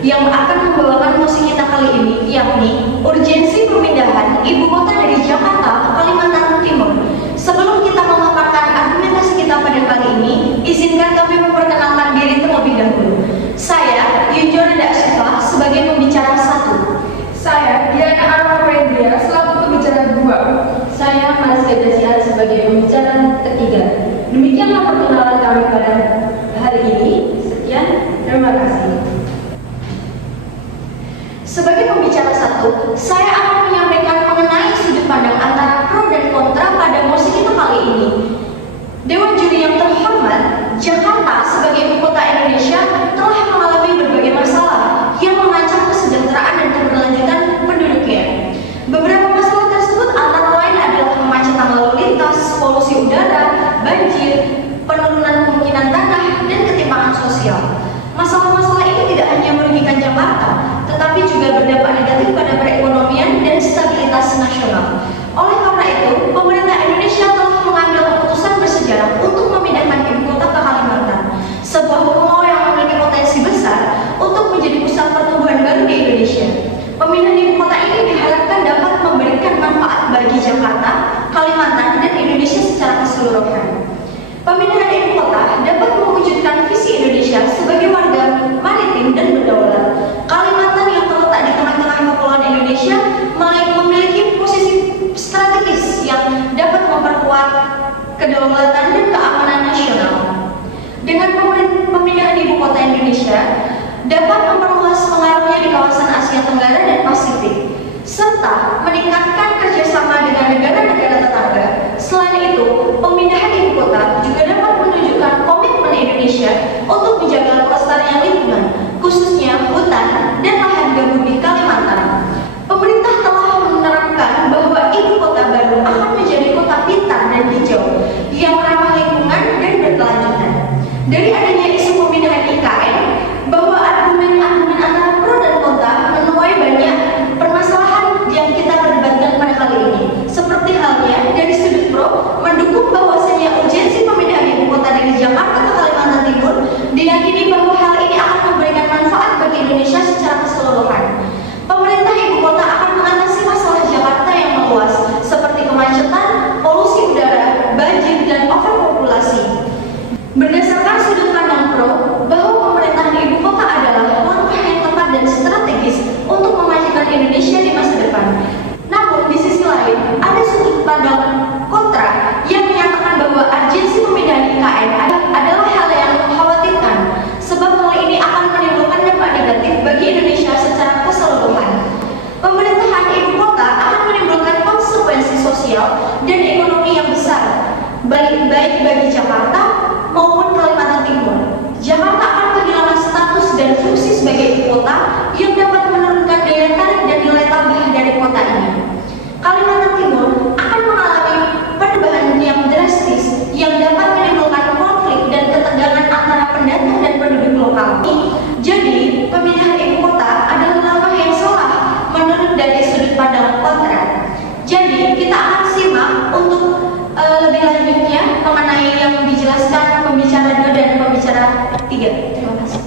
yang akan membawakan mosi kita kali ini, yakni urgensi pemindahan ibu kota dari Jakarta ke Kalimantan Timur. Sebelum kita memaparkan argumentasi kita pada kali ini, izinkan kami memperkenalkan diri terlebih dahulu. Saya, Yunjorda Asyifa, sebagai pembicara 1. Saya, Diana Arma Prendria, selaku pembicara 2. Saya, Mariska Dasian, sebagai pembicara 3. Demikianlah perkenalan kami pada hari ini. Sekian, terima kasih. Sebagai pembicara 1, saya akan menyampaikan mengenai sudut pandang antara pro dan kontra pada mosi kita kali ini. Dewan juri yang terhormat, Jakarta sebagai ibu kota Indonesia telah mengalami berbagai masalah yang mengancam kesejahteraan dan keberlanjutan penduduknya. Beberapa masalah tersebut antara lain adalah kemacetan lalu lintas, polusi udara, banjir, penurunan kemungkinan tanah, dan ketimpangan sosial. Masalah-masalah ini tidak hanya merugikan Jakarta, tetapi juga berdampak negatif pada perekonomian dan stabilitas nasional. Oleh karena itu, pemerintah Indonesia telah mengambil keputusan bersejarah untuk memindahkan ibu kota ke Kalimantan, sebuah pulau yang memiliki potensi besar untuk menjadi pusat pertumbuhan baru di Indonesia. Pemindahan ibu kota ini diharapkan dapat memberikan manfaat bagi Jakarta, Kalimantan, dan Indonesia secara keseluruhan. Pemindahan ibu kota dapat mewujudkan visi Indonesia sebagai warga maritim dan berdaulat. Kalimantan yang terletak di tengah-tengah kepulauan Indonesia memiliki posisi strategis yang dapat memperkuat kedaulatan dan keamanan nasional. Dengan pemindahan ibu kota Indonesia dapat memperluas pengaruhnya di kawasan Asia Tenggara dan Pasifik, serta meningkatkan kerjasama dengan negara-negara tetangga. Selain itu, pemindahan ibu kota juga dapat menunjukkan komitmen Indonesia untuk menjaga kelestarian lingkungan, khususnya hutan dan lahan gambut di Kalimantan. Pemerintah telah menerapkan bahwa ibu kota baru akan menjadi kota pintar dan hijau yang ramah lingkungan dan berkelanjutan. Dari adanya isu pemindahan IKN, bahwa argumen-argumen antara pro dan kontra menuai banyak permasalahan yang kita perdebatkan pada kali ini. Seperti halnya dari sudut pro mendukung bahwasanya urgensi pemindahan ibu kota dari Jakarta ke Kalimantan Timur diyakini bahwa hal ini akan memberikan manfaat bagi Indonesia secara keseluruhan. Pemerintah ibu kota akan mengatasi masalah Jakarta yang meluas seperti kemacetan, polusi udara, banjir, dan overpopulasi. Berdasarkan sudut pandang pro, bahwa pemerintahan ibu kota adalah langkah yang tepat dan strategis untuk memajukan Indonesia di masa depan. Namun di sisi lain, ada sudut pandang kontra yang menyatakan bahwa urgensi pemindahan IKN adalah hal yang mengkhawatirkan, sebab hal ini akan menimbulkan dampak negatif bagi Indonesia secara keseluruhan. Pemerintahan ibu kota akan menimbulkan konsekuensi sosial dan ekonomi yang besar, baik bagi Jakarta maupun Kalimantan Timur. Jakarta akan kehilangan status dan fungsi sebagai ibu kota yang dapat menurunkan daya tarik dan nilai tambah dari kota ini. Kalimantan Timur akan mengalami perubahan yang drastis yang dapat menimbulkan konflik dan ketegangan antara pendatang dan penduduk lokal. Jadi, pemindahan ibu kota adalah langkah yang salah menurut dari sudut pandang kontra. Jadi, kita akan simak untuk lebih lanjutnya mengenai yang dijelaskan pembicara 2 dan pembicara 3. Terima kasih.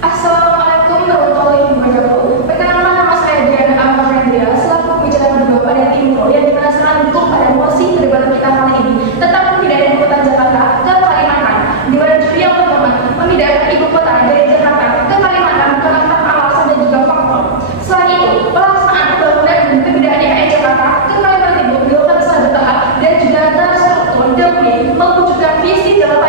Assalamualaikum warahmatullahi wabarakatuh. Perkenalkan, nama saya Diana Arma Prendria, selaku pembicara 2 pada Timur yang dimana sangat mendukung pada mosi perdebatan kita kali ini tentang pemindahan ibu kota Jakarta ke Kalimantan. Dewan juri yang terhormat, pemindahan ibu kota dari Jakarta ke Kalimantan terletak alasan dan juga faktor. Selain itu, pelaksanaan pembangunan dan pemindahan IKN Jakarta ke Kalimantan Timur dilakukan secara bertahap dan juga terstruktur demi mewujudkan visi Jakarta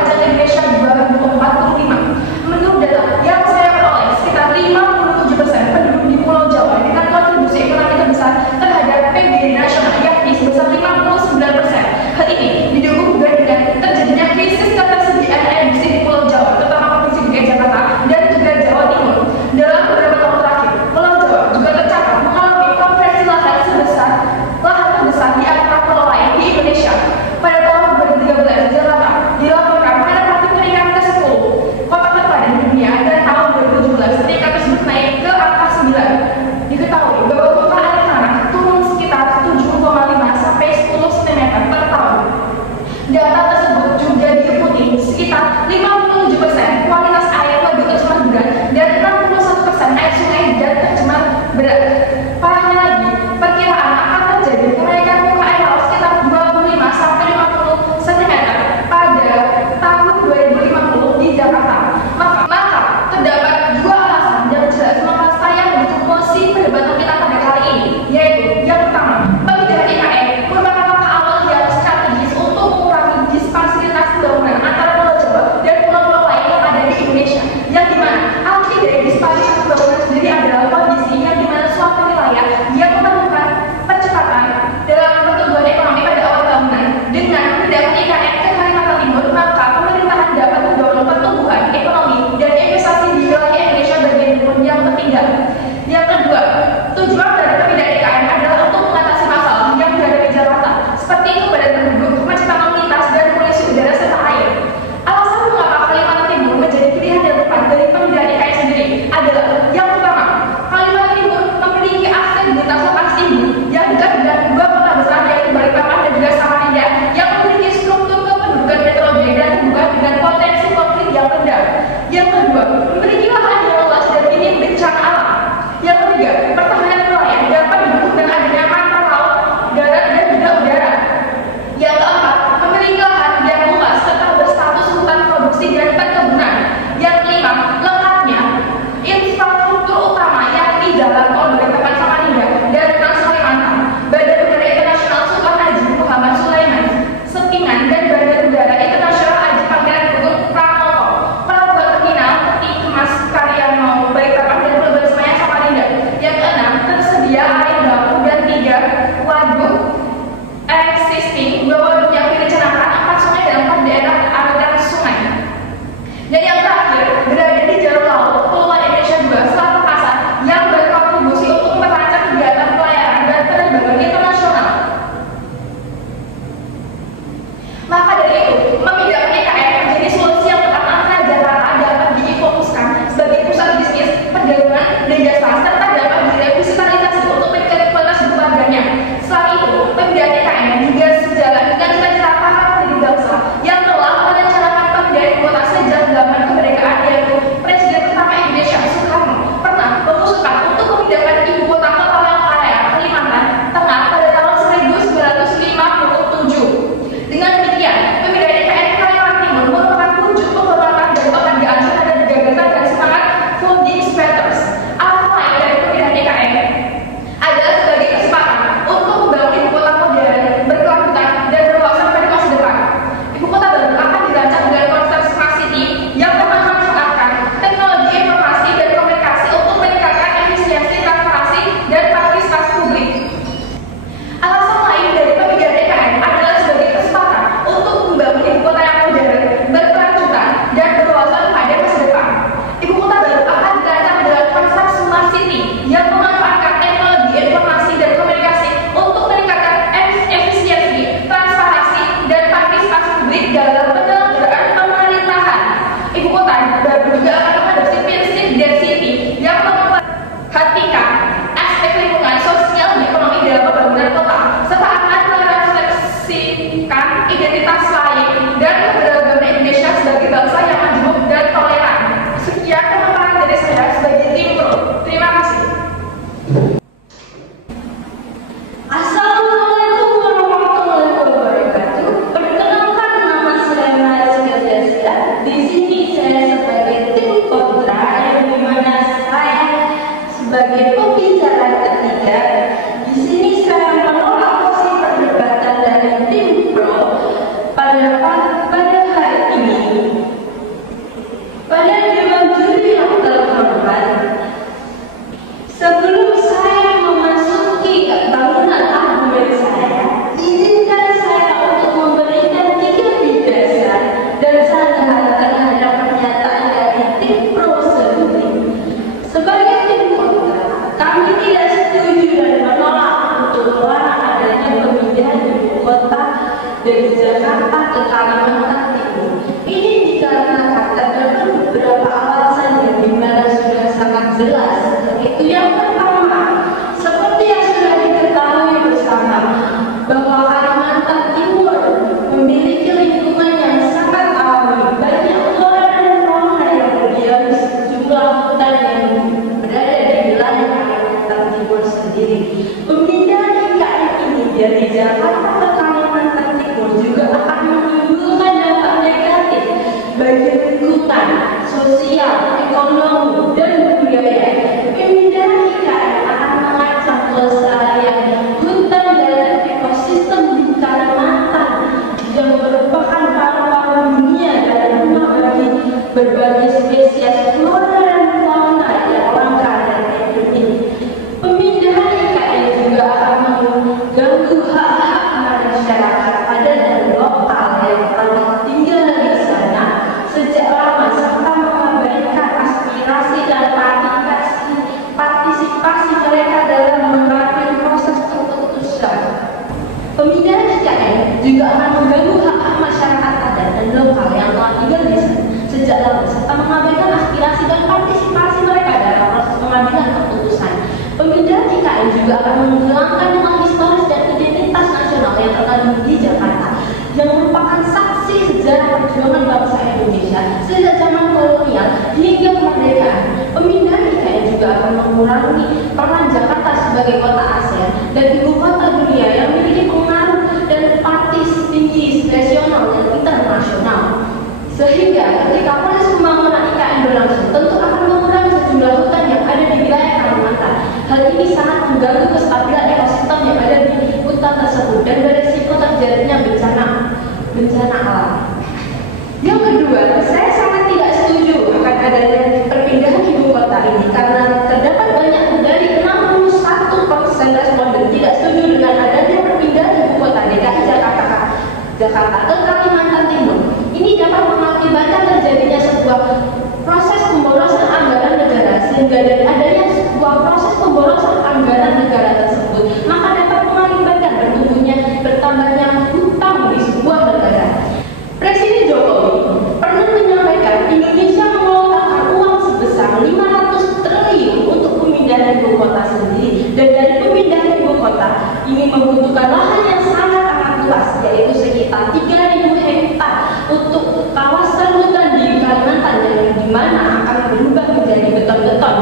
berat. Parahnya lagi, perkiraan akan terjadi kenaikan muka air laut sekitar 25 sampai 50 cm pada tahun 2050 di Jakarta. Maka terdapat dua alasan yang jelas mengapa saya mendukung mosi perdebatan kita pada kali ini, yaitu yang pertama, pemindahan IKN merupakan langkah awal yang strategis untuk mengurangi disparitas pembangunan antara Pulau Jawa dan pulau-pulau lain yang ada di Indonesia, yang dimana arti dari disparitas pembangunan sendiri adalah kondisi yang dimana suatu wilayah yang menemukan percepatan dalam pertumbuhan ekonomi pada awal bangunan dengan memindahkan IKN ke Kalimantan Timur, maka pemerintahan dapat mendorong pertumbuhan ekonomi dan investasi di wilayah Indonesia bagian timur yang tertinggal. Yang kedua, tujuan dari pemindahan IKN adalah untuk mengatasi masalah yang dihadapi Jakarta, seperti kepadatan penduduk, kemacetan lalu lintas, dan polusi udara serta air. Alasan mengapa Kalimantan Timur menjadi pilihan yang tepat dari pemindahan IKN sendiri adalah yang pertama, Kalimantan Timur memiliki aksesibilitas lokasi tinggi yang dekat dengan dua kota besar yaitu Balikpapan dan juga Samarinda yang memiliki struktur kependudukan heterogen dan terbuka dengan potensi konflik yang rendah. Yang kedua, memiliki lahan yang luas dan minim bencana alam. Yang ketiga, pertahanan wilayah dapat didukung dengan adanya pantai laut, darat, dan juga udara. Yang keempat, memiliki lahan yang luas serta berstatus hutan produksi dan perkebunan. Yang kelima, lengkapnya infrastruktur utama yakni jalan tol Balikpapan Samarinda dan Trans Kalimantan, Bandar Udara Internasional Sultan Haji Muhammad Sulaiman Sepingan dan Bandar Udara Internasional Haji Pangeran Gugun Pranoto, pelabuhan terminal peti kemas Karyanau Balikpapan dan pelabuhan Semayang Samarinda. Yang keenam, tersedia air baku dan 3 waduk existing, 2 waduk yang direncanakan, 4 sungai dan 4 daerah aliran sungai. Dan yang terakhir, berada di jalur laut Kepulauan Indonesia juga Selat Makassar yang berkontribusi untuk merancang kegiatan pelayaran dan penerbangan internasional. Maka dari itu, memindahkan IKN menjadi solusi yang tepat antara Jakarta dapat difokuskan sebagai pusat bisnis, perdagangan, dan jasa serta dapat direvitalisasi untuk meningkatkan kualitas hidup warganya. Selain itu, pemindahan IKN juga sejalan dengan cita-cita para pendiri bangsa yang telah merencanakan pemindahan ibu kota sejak zaman kemerdekaan, yaitu Presiden pertama Indonesia Soekarno pernah mengusulkan untuk memindahkan ibu kota ke Palangkaraya, Kalimantan Tengah pada tahun 1957. Dengan demikian, pemindahan IKN ke Kalimantan Timur merupakan wujud penghormatan dan penghargaan terhadap gagasan dan semangat founding fathers. Alasan lain dari pemindahan IKN adalah sebagai kesempatan untuk membangun ibu kota modern, berkelanjutan, dan berwawasan pada masa depan. Ibu kota baru akan dirancang dengan konsep smart city yang memanfaatkan teknologi informasi dan komunikasi untuk meningkatkan efisiensi transportasi dan partisipasi publik. Alasan lain dari pemindahan IKN adalah sebagai kesempatan untuk membangun ibu kota yang modern, berkelanjutan, dan berwawasan pada masa depan. Ibu kota baru akan dirancang dengan konsep smart city yang memanfaatkan teknologi informasi dan komunikasi untuk meningkatkan efisiensi, transparansi, dan partisipasi publik dalam penyelenggaraan pemerintahan. Ibu kota baru juga akan mengadopsi prinsip density yang memperhatikan aspek lingkungan, sosial, dan ekonomi dalam pembangunan kota, serta akan merefleksikan identitas lain dan keberagaman Indonesia sebagai bangsa yang majmuk dan toleran. Sekian pemaparan dari saya sebagai tim pro. Terima kasih. Assalamualaikum warahmatullahi wabarakatuh. Perkenalkan, nama saya Mariska Desia. Di sini saya sebagai tim kontra, yang dimana saya sebagai pembicara ketiga. Di sini saya menolak mosi perdebatan dari tim pro pada hari ini. Pada dewan juri yang terhormat, sebelum saya memasuki bangunan argumen saya, izinkan saya untuk memberikan 3 dasar dan sandaran terhadap pernyataan dari tim pro sendiri. Sebagai tim kontra, kami tidak setuju dan menolak untuk melarang adanya pemindahan ibu kota dari Jakarta ke Kalimantan Timur. Ini dikarenakan terdapat beberapa alasan yang dimana sudah sangat jelas. Itu yang pertama, seperti yang sudah diketahui bersama, bahwa Kalimantan Timur memiliki lingkungan yang sangat alami, banyak flora dan fauna yang berdiam di sejumlah hutan yang berada di wilayah Kalimantan tinggal di sana sejak lama serta mengabaikan aspirasi dan partisipasi mereka dalam proses pengambilan keputusan. Pemindahan IKN juga akan menghilangkan nilai historis dan identitas nasional yang terkandung di Jakarta, yang merupakan saksi sejarah perjuangan bangsa Indonesia sejak zaman kolonial hingga kemerdekaan. Pemindahan IKN juga akan mengurangi peran Jakarta sebagai kota ASEAN dan ibu kota dunia yang memiliki pengaruh dan partisipasi nasional dan internasional. Sehingga ketika proses pembangunan IKN berlangsung, tentu akan mengurangi sejumlah hutan yang ada di wilayah Kalimantan. Hal ini sangat mengganggu kestabilan ekosistem yang ada di hutan tersebut dan beresiko terjadinya bencana alam. Yang kedua, saya sangat tidak setuju akan adanya perpindahan ibu kota ini karena terdapat banyak dari 61% responden tidak setuju dengan adanya perpindahan ibu kota DKI Jakarta ke Kalimantan Timur. Ini dapat mengakibatkan terjadinya sebuah proses pemborosan anggaran negara, sehingga dari adanya sebuah proses pemborosan anggaran negara tersebut maka dapat mengakibatkan bertambahnya hutang di sebuah negara. Presiden Jokowi pernah menyampaikan Indonesia mengeluarkan uang sebesar 500 triliun untuk pemindahan ibu kota sendiri, dan dari pemindahan ibu kota ini membutuhkan lahan yang sangat luas, yaitu sekitar 3.000 hektar untuk kawasan hutan di Kalimantan yang dimana akan berubah menjadi beton-beton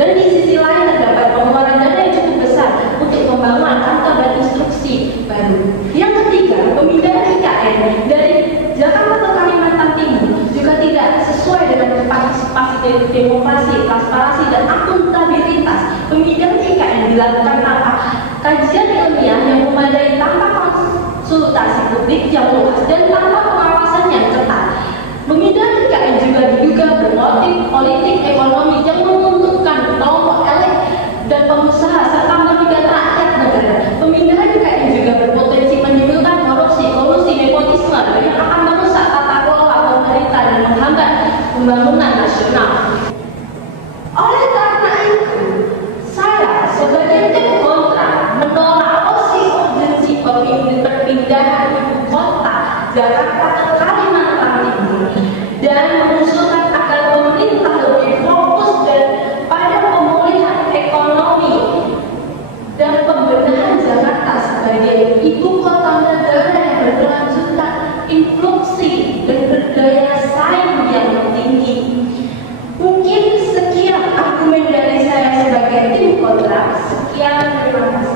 di sisi lain terdapat pengeluaran dana yang cukup besar untuk pembangunan kantor dan instruksi baru. Yang ketiga, pemindahan IKN dari Jakarta ke Kalimantan Timur juga tidak sesuai dengan partisipasi demokrasi, transparansi dan akuntabilitas. Pemindahan IKN dilakukan tanpa kajian ilmiah yang memadai, tanpa konsultasi publik yang luas dan tanpa pengawasan yang ketat. Pemindahan IKN juga diduga bermotif politik ekonomi yang menguntungkan kelompok elit dan pengusaha serta merugikan rakyat negara. Pemindahan IKN juga berpotensi menimbulkan korupsi, kolusi, nepotisme yang akan merusak tata kelola pemerintah dan menghambat pembangunan nasional. Oleh karena itu, saya sebagai tim kontra menolak urgensi perpindahan ibu kota Jakarta ke Kalimantan Timur dan mengusulkan agar pemerintah lebih fokus dan pada pemulihan ekonomi dan pembenahan Jakarta sebagai ibu kota negara yang berkelanjutan, inklusi dan berdaya saing yang tinggi. Mungkin sekian argumen dari saya sebagai tim kontra. Sekian, terima kasih.